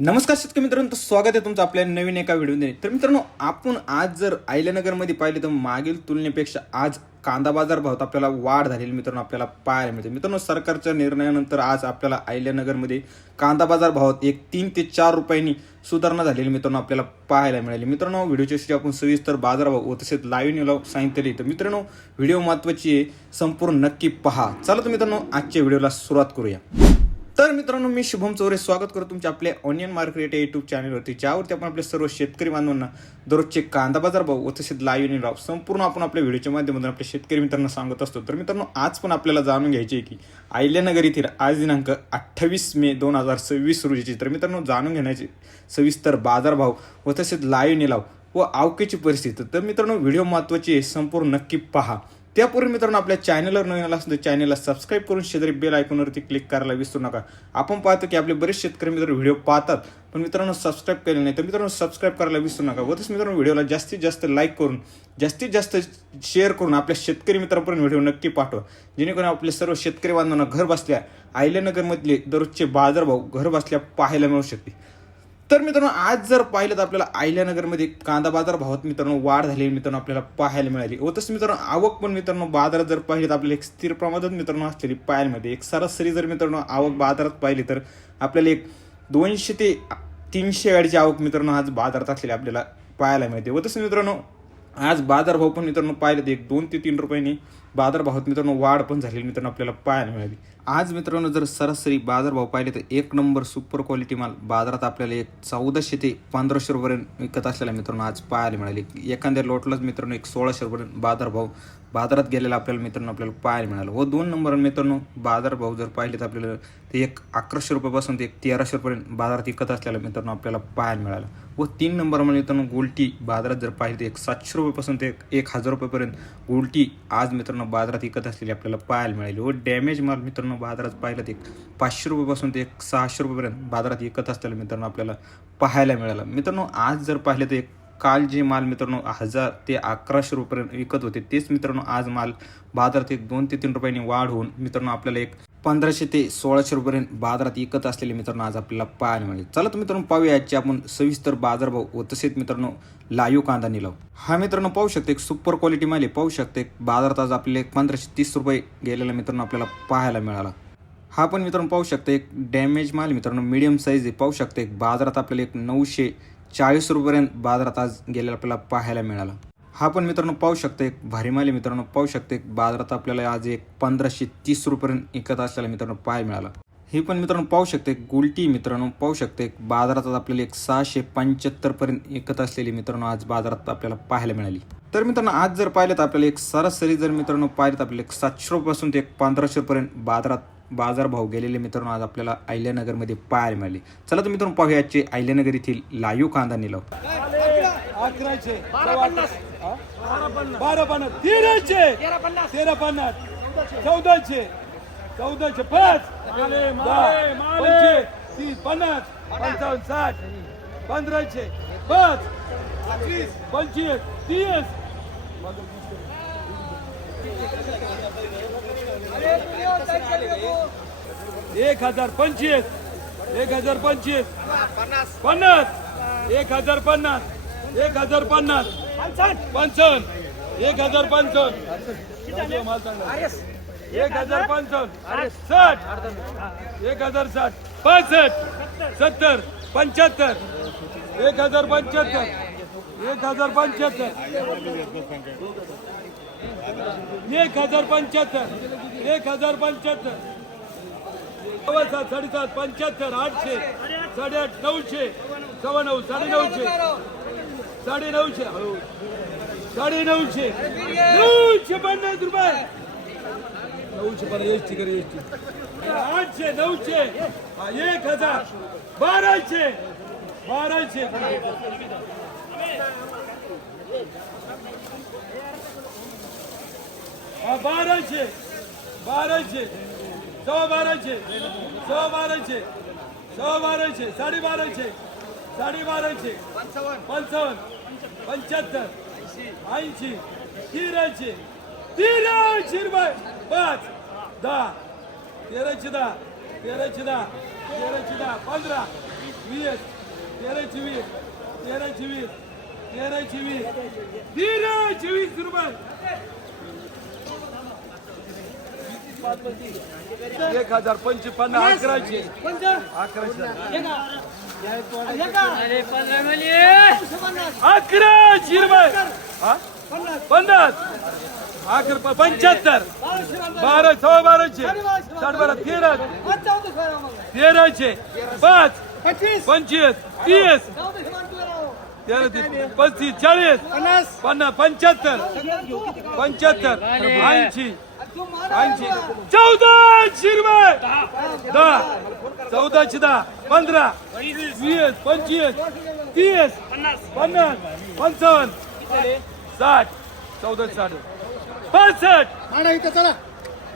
नमस्कार शेतकरी मित्रांनो, तर स्वागत आहे तुमचं आपल्या नवीन एका व्हिडिओमध्ये. तर मित्रांनो, आपण आज जर अहिल्यानगरमध्ये पाहिले तर मागील तुलनेपेक्षा आज कांदा बाजार भावात आपल्याला वाढ झालेली मित्रांनो आपल्याला पाहायला मिळते. मित्रांनो, सरकारच्या निर्णयानंतर आज आपल्याला अहिल्यानगरमध्ये कांदा बाजार भावात एक 3 ते 4 रुपयांनी सुधारणा झालेली मित्रांनो आपल्याला पाहायला मिळाली. मित्रांनो, व्हिडिओच्या शेवटी आपण सविस्तर बाजारभाव व तसेच लाईव्ह निलाव सांगितले. तर मित्रांनो, व्हिडिओ महत्त्वाची आहे, संपूर्ण नक्की पहा. चला तर मित्रांनो, आजच्या व्हिडिओला सुरुवात करूया. तर मित्रांनो, मी शुभम चौरे स्वागत करतो तुमच्या आपल्या ऑनियन मार्केट या यूट्यूब चॅनलवरती, ज्यावरती आपण आपल्या सर्व शेतकरी बांधवांना दररोजचे कांदा बाजार भाव व तसेच लाईव्ह निलाव संपूर्ण आपण आपल्या व्हिडिओच्या माध्यमातून आपल्या शेतकरी मित्रांना सांगत असतो. तर मित्रांनो, आज पण आपल्याला जाणून घ्यायचे आहे की अहिल्यानगर येथील आज दिनांक 28 मे 2026 रोजीची तर मित्रांनो जाणून घेण्याचे सविस्तर बाजारभाव व तसेच लाईव्ह निलाव व आवकेची परिस्थिती. तर मित्रांनो, व्हिडिओ महत्त्वाची आहे, संपूर्ण नक्की पहा. त्यापूर्वी मित्रांनो, आपल्या चॅनलवर नवीन आला असेल तर चॅनलला सबस्क्राईब करून शेजारी बेल आयकॉनवरती क्लिक करायला विसरू नका. आपण पाहतो की आपले बरेच शेतकरी मित्र व्हिडिओ पाहतात पण मित्रांनो सबस्क्राईब केले नाही, तर मित्रांनो सबस्क्राईब करायला विसरू नका. व तसंच मित्रांनो, व्हिडिओला जास्तीत जास्त लाईक करून जास्तीत जास्त शेअर करून आपल्या शेतकरी मित्रांपर्यंत व्हिडिओ नक्की पाठवा, जेणेकरून आपले सर्व शेतकरी बांधवांना घर बसल्या अहिल्यानगरमधले दररोजचे बाजारभाव घर बसल्या पाहायला मिळू शकते. तर मित्रांनो, आज जर पाहिलं तर आपल्याला अहिल्यानगरमध्ये कांदा बाजार भावात मित्रांनो वाढ झालेली मित्रांनो आपल्याला पाहायला मिळाली. व तसं मित्रांनो, आवक पण मित्रांनो बाजारात जर पाहिली तर आपल्याला एक स्थिर प्रमाणात मित्रांनो असलेली पाहायला मिळते. एक सरासरी जर मित्रांनो आवक बाजारात पाहिली तर आपल्याला एक 200 ते 300 गाडीची आवक मित्रांनो आज बाजारात असलेली आपल्याला पाहायला मिळते. व तसं मित्रांनो, आज बाजारभाव पण मित्रांनो पाहिलं तर एक 2 ते 3 रुपयांनी बाजारभावात मित्रांनो वाढ पण झालेली मित्रांनो आपल्याला पाहायला मिळाली. आज मित्रांनो जर सरासरी बाजारभाव पाहिले तर एक नंबर सुपर क्वालिटी माल बाजारात आपल्याला एक 1400 ते 1500 रुपयांपर्यंत विकत असलेला मित्रांनो आज पाहायला मिळाली. एखाद्या लोटलाच मित्रांनो एक 1600 रुपयांपर्यंत बाजारभाव बाजारात गेलेला आपल्याला मित्रांनो आपल्याला पाहायला मिळाला. व 2 नंबर मित्रांनो बाजारभाव जर पाहिले तर आपल्याला ते एक 1100 रुपयापासून ते एक 1300 रुपयांपर्यंत बाजारात विकत असलेला मित्रांनो आपल्याला पाहायला मिळाला. व 3 नंबरमध्ये मित्रांनो गोल्टी बाजारात जर पाहिले तर एक 700 रुपयापासून ते 1000 रुपयापर्यंत गोल्टी आज मित्रांनो बाजारात विकत असलेली आपल्याला पाहायला मिळाली. व डॅमेज माल मित्रांनो बाजारात पाहिलं ते 500 रुपयापासून ते 600 रुपयापर्यंत बाजारात विकत असलेला मित्रांनो आपल्याला पाहायला मिळाला. मित्रांनो, आज जर पाहिलं तर एक काल जे माल मित्रांनो 1000 ते 1100 रुपयापर्यंत विकत होते तेच मित्रांनो आज माल बाजारात एक 2 ते 3 रुपयांनी वाढ होऊन मित्रांनो आपल्याला एक 1500 ते 1600 रुपयापर्यंत बाजारात विकत असलेले मित्रांनो आज आपल्याला पाहायला मिळाले. चला तर मित्रांनो, पाहूया आजचे आपण सविस्तर बाजारभाव व तसेच मित्रांनो लाईव्ह कांदा निलाव. हा मित्रांनो पाहू शकते एक सुपर क्वालिटी माल आहे. पाहू शकते बाजारात आज आपल्याला 1530 रुपये गेलेला मित्रांनो आपल्याला पाहायला मिळाला. हा पण मित्रांनो पाहू शकते एक डॅमेज माल मित्रांनो मीडियम साईज आहे. पाहू शकते बाजारात आपल्याला एक 940 रुपयापर्यंत बाजारात आज गेलेला आपल्याला पाहायला मिळाला. हा पण मित्रांनो पाहू शकते एक भारी माल मित्रांनो. पाहू शकते बाजारात आपल्याला आज एक 1530 रुपयापर्यंत विकत असलेला मित्रांनो पाहायला मिळाला. हे पण मित्रांनो पाहू शकते गोल्टी मित्रांनो. पाहू शकते बाजारात आपल्याला एक 675 पर्यंत विकत असलेली मित्रांनो आज बाजारात आपल्याला पाहायला मिळाली. तर मित्रांनो, आज जर पाहिलं तर आपल्याला एक सरासरी जर मित्रांनो पाहिलं तर आपल्याला एक 700 रुपयापासून ते 1500 पर्यंत बाजारभाव गेलेले मित्रांनो आज आपल्याला अहिल्यानगरमध्ये पाहायला मिळाले. चला तर मित्रांनो, पाहूया आजचे अहिल्यानगर येथील लाईव्ह कांदा निलाव. 1100 1250 1300 1350 1400 1400 5 25 30 50 55 60 1500 5 25 30 1025 1025 50 1050 1050 55 1055 1055 60 1060 65 70 75 1075 1075 1075 1075 7 7.5 75 800 8.5 900 9.5 900 950 950 रुपये 950 एसटी करे एसटी 800 900 1000 1200 1200 1200 1200 1200 1200 1200 1250 1250 55 75 80 1300 1300 रुपये 5 10 1310 1310 1310 15 20 13ची 20 13ची 20 13ची 20 13ची 20 रुपये 1055 11ची 11ची रुपये 50 11 75 12 सव्वा 12चे 12 13चे 5 25 30 35 40 50 75 75 80 80 14ची रुपये 10 14ची 10 15 20 25 30 50 55 60 14 60 65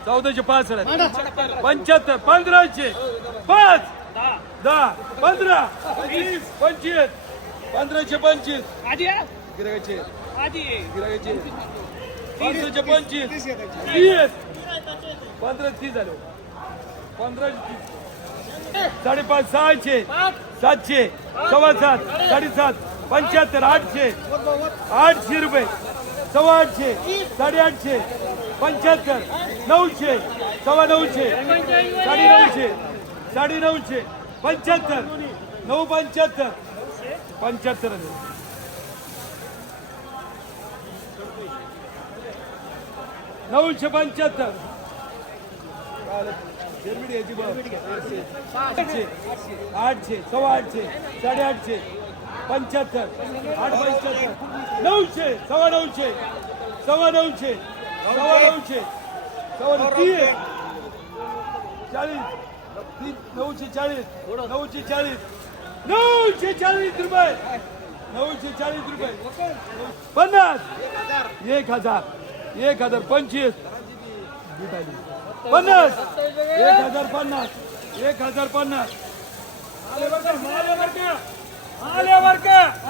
14चे 65 75 15चे 5 10 15 20 25 15चे 25 गिरायचे 5चे 25 30 15 30 झाले 15 5.5 6चे 7चे 7.5 7.5 75 800 रुपये 8.5 8.5 75 900 9.5 9.5 75 9.75 75 975 800 8.5 8.5 75 8.75 900 9.5 9.5 9.5 930 40 940 940 940 रुपये 940 रुपये 50 1000 1025 50 1050 1050 1050 1050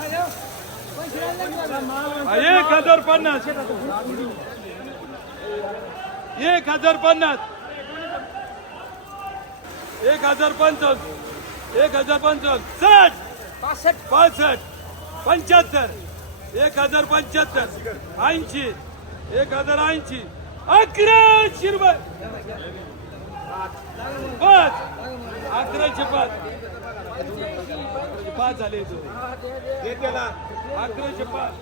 1055 1055 60 65 75 1075 80 1080 1100 रुपये 5 11चे 5 झाले 11चे 5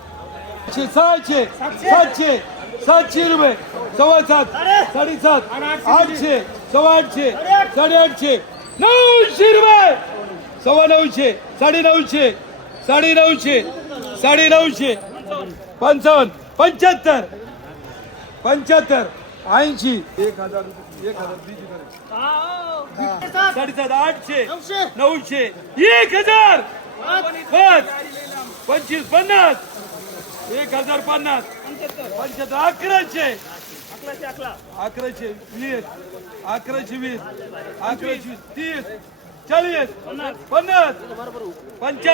600 700 700 रुपये 7.5 7.5 800 8.5 8.5 900 रुपये 9.5 9.5 9.5 9.5 55 75 75 80 1000 1000 800 900 1000 5 25 50 1050 75 1100 1100 20 1100 20 1100 30 40 50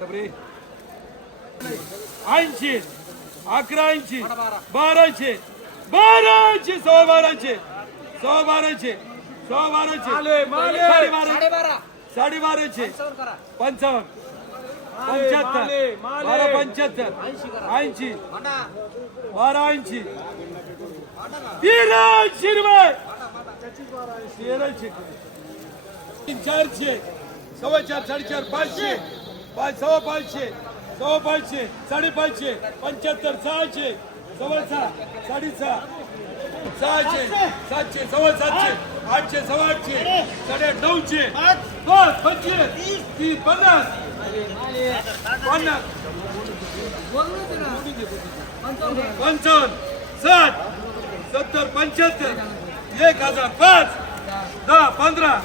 75 80 1180 1200 1200 सव्वा 1200 1200 55 75 12 75 80 12 80 1300 रुपये 1300 400 सव्वा 4 4.5 500 5 सव्वा 500 सव्वा 500 550 75 600 सव्वा 6 6.5 600 700 सव्वा 700 800 सव्वा 800 900 5 25 30 50 55 60 70 75 1000 5 10 15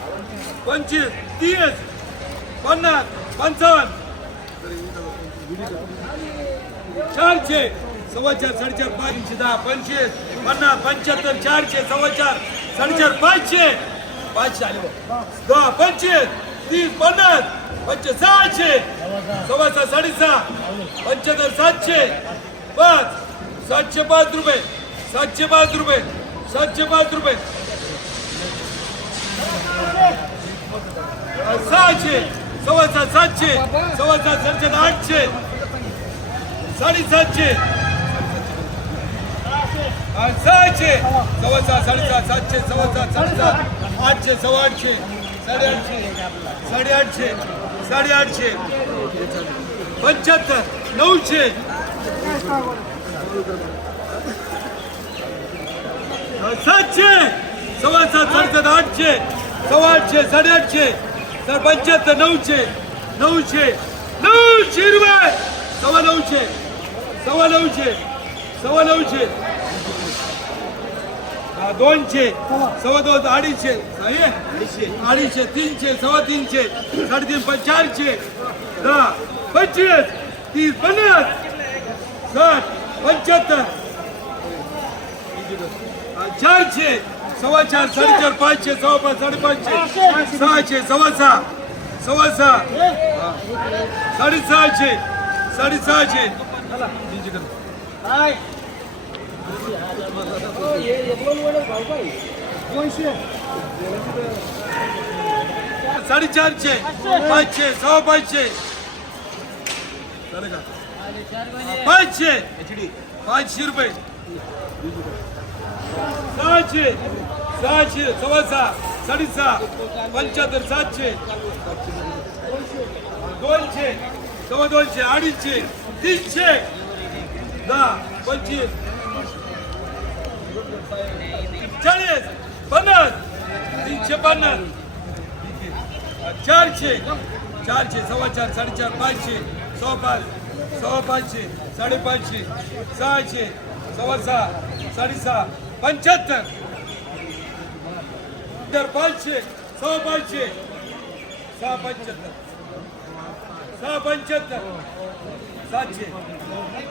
25 30 50 55 400 सव्वा 4 4.5 5 10 25 50 75 400 सव्वा 4 4.5 500 500 आले 10 25 30 50 55 600 सव्वा 6 6.5 75 700 5 705 रुपये 705 रुपये 705 रुपये 600 सव्वा 700 सव्वा 700 800 750 600 सव्वा 7 750 सव्वा 7 800 सव्वा 800 850 850 75 900 700 सव्वा 7 800 सव्वा 800 850 75 900 900 900 रुपये सव्वा 900 सव्वा 900 सव्वा 900 200 सव्वा 2 250 250 300 सव्वा 300 350 400 10 25 30 50 60 75 400 सव्वा 4 4.5 500 सव्वा 5 550 600 सव्वा 6 सव्वा 6 650 450 500 सव्वा 500 500 500 रुपये 600 सव्वा 6 75 700 200 सव्वा 200 250 300 10 25 40 50 350 400 सव्वा 4 4.5 500 सव्वा 5 सव्वा 500 550 600 सव्वा 6 6.5 75 500 सव्वा 500 675 700